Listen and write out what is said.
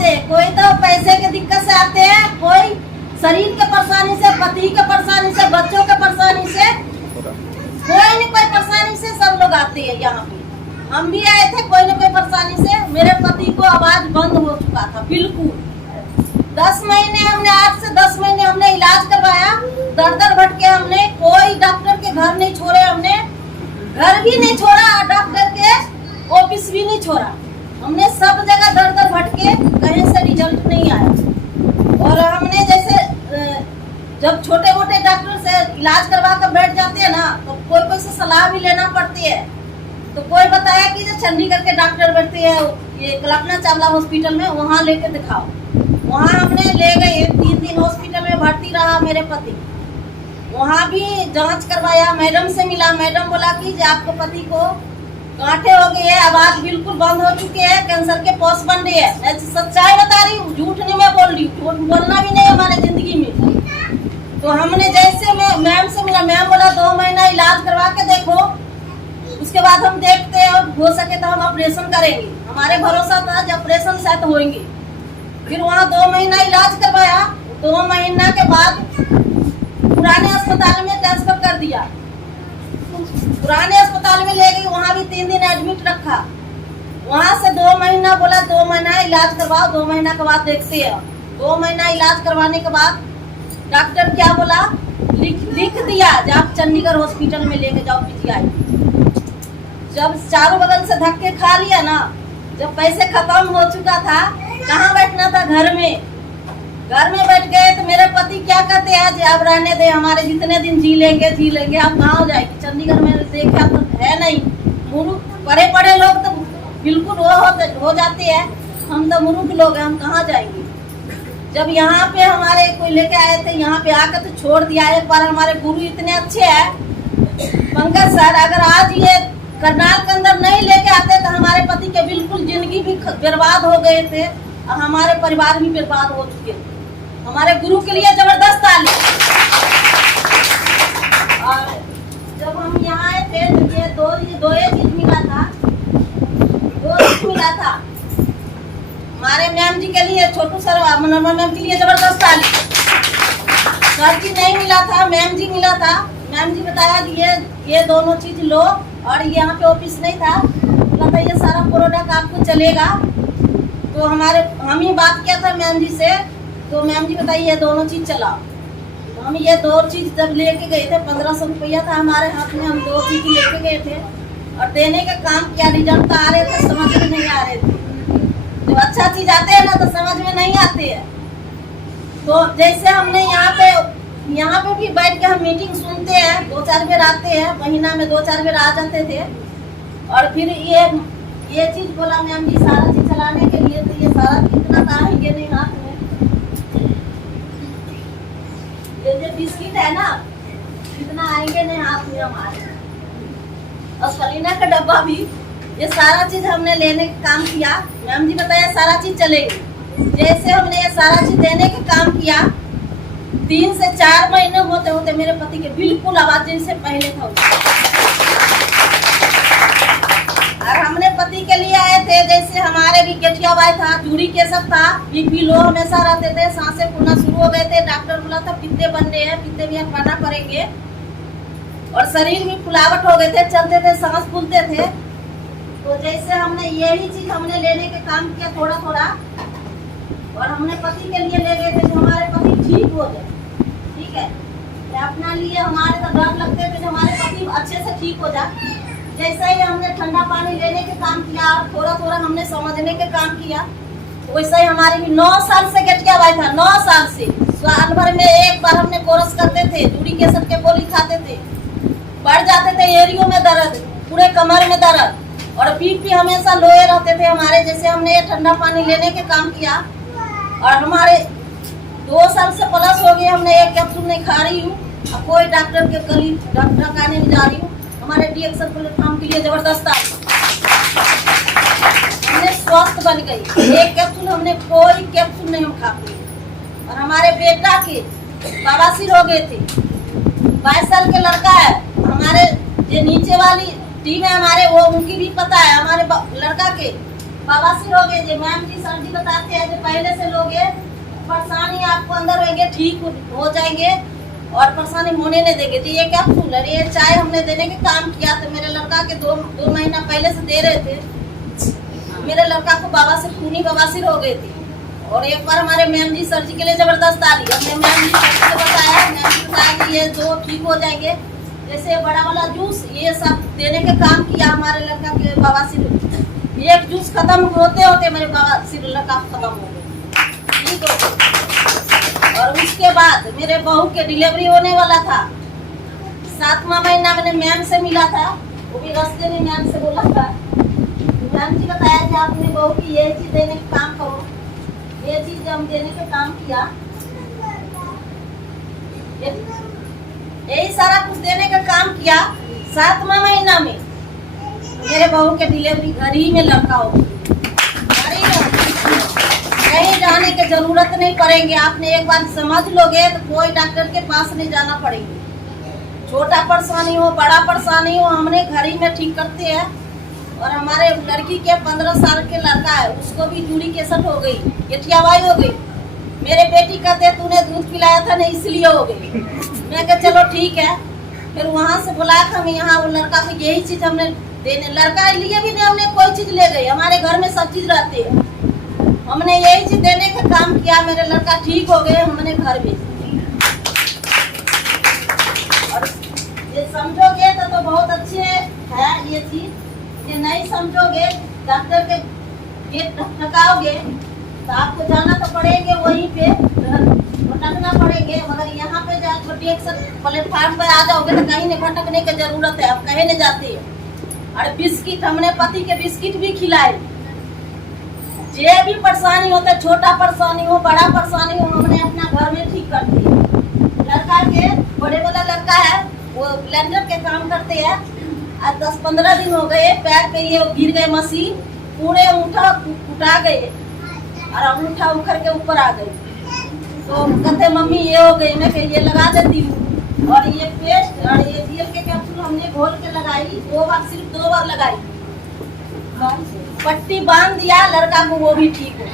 आते हैं, कोई तो पैसे के दिक्कत से आते हैं, कोई शरीर के परेशानी से, पति के परेशानी से, बच्चों के परेशानी से, कोई न कोई परेशानी से सब लोग आते हैं यहाँ पे। हम भी आए थे कोई न कोई परेशानी से। मेरे पति को आवाज बंद हो चुका था बिल्कुल। 10 महीने हमने 8 से 10 महीने हमने इलाज करवाया, दर दर भटके हमने, कोई डॉक्टर के घर नहीं छोड़े, हमने घर भी नहीं छोड़ा, डॉक्टर के ऑफिस भी नहीं छोड़ा, हमने सब जगह दर दर भटके, कहीं से रिजल्ट नहीं आया। और हमने जैसे जब छोटे मोटे डॉक्टर से इलाज करवा कर बैठ जाते हैं ना, तो कोई कोई से सलाह भी लेना पड़ती है। तो कोई बताया कि जो चंडीगढ़ के डॉक्टर बैठते हैं ये कल्पना चावला हॉस्पिटल में, वहाँ लेके दिखाओ। वहाँ हमने ले गए, 3 दिन हॉस्पिटल में भर्ती रहा मेरे पति। वहाँ भी जांच करवाया, मैडम से मिला, मैडम बोला कि आपको पति को गांठे हो गए हैं, आवाज बिल्कुल बंद हो चुके हैं, कैंसर के पोस्ट बन रही है। मैं सच्चाई बता रही हूँ, झूठ नहीं मैं बोल रही हूँ, झूठ बोलना भी नहीं हमारे जिंदगी में। तो हमने जैसे मैम से मिला, मैम बोला 2 महीना इलाज करवा के देखो, उसके बाद हम देखते हैं, हो सके तो हम ऑपरेशन करेंगे। हमारे भरोसा था जब ऑपरेशन शायद होंगे। फिर वहाँ 2 महीना इलाज करवाया, 2 महीना के बाद पुराने अस्पताल में ट्रांसफर कर दिया। पुराने अस्पताल में ले गई, वहाँ भी 3 दिन एडमिट रखा। वहाँ से 2 महीना बोला 2 महीना इलाज करवाओ, 2 महीना के बाद देखते हैं। 2 महीना इलाज करवाने के बाद डॉक्टर क्या बोला, लिख दिया जब आप चंडीगढ़ हॉस्पिटल में लेके जाओ पीजीआई। जब चारों बगल से धक्के खा लिया ना, जब पैसे खत्म हो चुका था, कहाँ बैठना था, घर में बैठ गए। तो मेरे पति क्या कहते हैं, जी आप रहने दे, हमारे जितने दिन जी लेंगे, आप कहाँ जाएंगे, चंडीगढ़ में देखा तो है नहीं, मुरुख बड़े बड़े लोग तो बिल्कुल वो हो जाते हैं, हम तो मुरुख लोग हैं, हम कहाँ जाएंगे। जब यहाँ पे हमारे कोई लेके आए थे, यहाँ पे आकर तो छोड़ दिया। एक बार हमारे गुरु इतने अच्छे हैं पंकज सर, अगर आज ये करनाल के अंदर नहीं लेके आते तो हमारे पति के बिल्कुल जिंदगी भी बर्बाद हो गए थे और हमारे परिवार भी बर्बाद हो चुके थे। हमारे गुरु के लिए जबरदस्त ताली। और जब हम यहाँ आए थे तो ये दो चीज मिला था हमारे मैम जी के लिए, छोटू सर मैम के लिए जबरदस्त ताली। सर जी नहीं मिला था, मैम जी मिला था। मैम जी बताया कि ये दोनों चीज लो, और यहाँ पे ऑफिस नहीं था, बोला था ये सारा प्रोडक्ट आपको चलेगा। तो हम ही बात किया था मैम जी से, तो मैम जी बताइए ये दोनों चीज चलाओ। तो हम ये 2 चीज जब लेके गए थे, 1500 रुपया था हमारे हाथ में, हम 2 चीज लेके गए थे और देने का काम किया। रिजल्ट आ रहे थे, समझ में नहीं आ रहे थे। जब अच्छा चीज आते हैं ना तो समझ में नहीं आते हैं। तो जैसे हमने यहाँ पे भी बैठ के हम मीटिंग सुनते हैं, 2-4 बार आते हैं, महीना में 2-4 बार आ जाते थे। और फिर ये चीज बोला मैम जी सारा चीज चलाने के लिए, तो ये सारा इतना तो आएंगे नहीं हाथ में। ये जो बिस्किट है ना, इतना आएंगे नहीं हाथ में हमारे। और सलीना का डब्बा भी, ये सारा चीज हमने लेने का काम किया। मैम जी बताया सारा चीज चलेगी। जैसे हमने ये सारा चीज देने का काम किया, 3 से 4 महीने होते होते मेरे पति के बिल्कुल आवाज जैसे पहले था। और हमने पति के लिए आए थे, जैसे हमारे भी गठिया हुआ था, चूड़ी केसर था, बीपी लो हमेशा रहते थे, सांसें फूलना शुरू हो गए थे। डॉक्टर बोला था पित्ते बन रहे हैं, पित्ते भी हटाना पड़ेंगे। और शरीर भी फुलावट हो गए थे, चलते थे, सांस फूलते थे। तो जैसे हमने यही चीज हमने लेने का काम किया थोड़ा थोड़ा, और हमने पति के लिए ले गए थे कि हमारे पति ठीक हो जाए। ठीक है, अपना लिए हमारे तो डर लगते थे कि हमारे पति अच्छे से ठीक हो जाए। जैसे ही हमने ठंडा पानी लेने के काम किया और थोड़ा थोड़ा हमने समझने के काम किया, वैसे ही हमारे भी 9 साल से गठिया हुआ था। 9 साल से साल भर में एक बार हमने कोर्स करते थे, चूड़ी केसर के गोली खाते थे, बढ़ जाते थे एरियो में दर्द, पूरे कमर में दर्द, और बीपी हमेशा लोए रहते थे हमारे। जैसे हमने ये ठंडा पानी लेने के काम किया, और हमारे 2 साल से प्लस हो गए, हमने एक कैप्सूल नहीं खा रही हूँ, कोई डॉक्टर के करीब डॉक्टर खाने में जा रही हूँ। हमारे डीएक्सएल प्लेटफॉर्म के लिए जबरदस्त था, हमने स्वस्थ बन गई। एक कैप्सूल हमने कोई कैप्सूल नहीं हम खाते। और हमारे बेटा के बवासीर हो गए थे, 22 साल के लड़का है हमारे, जो नीचे वाली टीम है हमारे, वो उनकी भी पता है, हमारे लड़का के बवासीर हो गए, मैम जी सर जी बताते हैं जो पहले से लोग ये परेशानी आपको अंदर होंगे, ठीक हो जाएंगे और परेशानी होने नहीं देंगे। तो ये क्या फूल है, ये चाय हमने देने के काम किया तो मेरे लड़का के दो महीना पहले से दे रहे थे। मेरे लड़का को बवासीर खूनी बवासीर हो गई थी और एक बार हमारे मैम जी सर जी के लिए जबरदस्त आ रही, हमने मैम जी सर जी को बताया, मैम जी बताया कि ये दो ठीक हो जाएंगे। जैसे बड़ा वाला जूस ये सब देने के काम किया हमारे लड़का के बवासीर। एक जूस खत्म होते होते मेरे बवासीर लड़का खत्म हो गए, ठीक हो गए। और उसके बाद मेरे बहू के डिलीवरी होने वाला था, 7वां महीना मैंने मैम से मिला था, वो भी रास्ते में मैम से बोला था। मैम जी बताया कि आप अपनी बहू की ये चीज देने का काम करो, ये चीज हम देने का काम किया, यही सारा कुछ देने का काम किया। 7वां महीना में मेरे बहू के डिलीवरी घर ही में लड़का हो, घर ही में, कहीं जाने की जरूरत नहीं पड़ेंगे। आपने एक बार समझ लोगे तो कोई डॉक्टर के पास नहीं जाना पड़ेगा। छोटा परेशानी हो बड़ा परेशानी हो हमने घर ही में ठीक करते हैं। और हमारे लड़की के 15 साल के लड़का है, उसको भी जूड़ी केसट हो गई, गठियावाई हो गई। मेरे बेटी कहते तूने दूध पिलाया था नहीं इसलिए हो गई। मैं कहा चलो ठीक है। फिर वहाँ से बुलाया था, मैं यहाँ वो लड़का को यही चीज हमने देने, लड़का लिए भी नहीं हमने कोई चीज ले गई, हमारे घर में सब चीज रहती है, हमने यही चीज देने का काम किया। मेरे लड़का ठीक हो गए, हमने घर भेज दिया। और ये समझोगे तो बहुत अच्छे है ये चीज, ये नहीं समझोगे डॉक्टर के गेट ठकाओगे तो आपको जाना तो पड़ेंगे, वहीं पे भटकना पड़ेंगे। मगर यहाँ पे जाकर प्लेटफार्म पे आ जाओगे तो कहीं नहीं भटकने की जरूरत है, आप कहीं नहीं जाते। और बिस्किट हमने पति के बिस्किट भी खिलाए, जे भी परेशानी होता है, छोटा परेशानी हो बड़ा परेशानी हो, हमने अपना घर में ठीक कर दिया। लड़का के बड़े वाला लड़का है वो ब्लेंडर के काम करते हैं। आज 10-15 दिन हो गए, पैर पे ये गिर गए मशीन, पूरे अंगूठा उठा गए और अंगूठा उखड़ के ऊपर आ गई। तो कहते मम्मी ये हो गई, मैं ये लगा देती हूँ। और ये पेस्ट और ये जीएल के कैप्सूल हमने घोल के लगाई, सिर्फ 2 बार लगाई, पट्टी बांध दिया लड़का को, वो भी ठीक हो।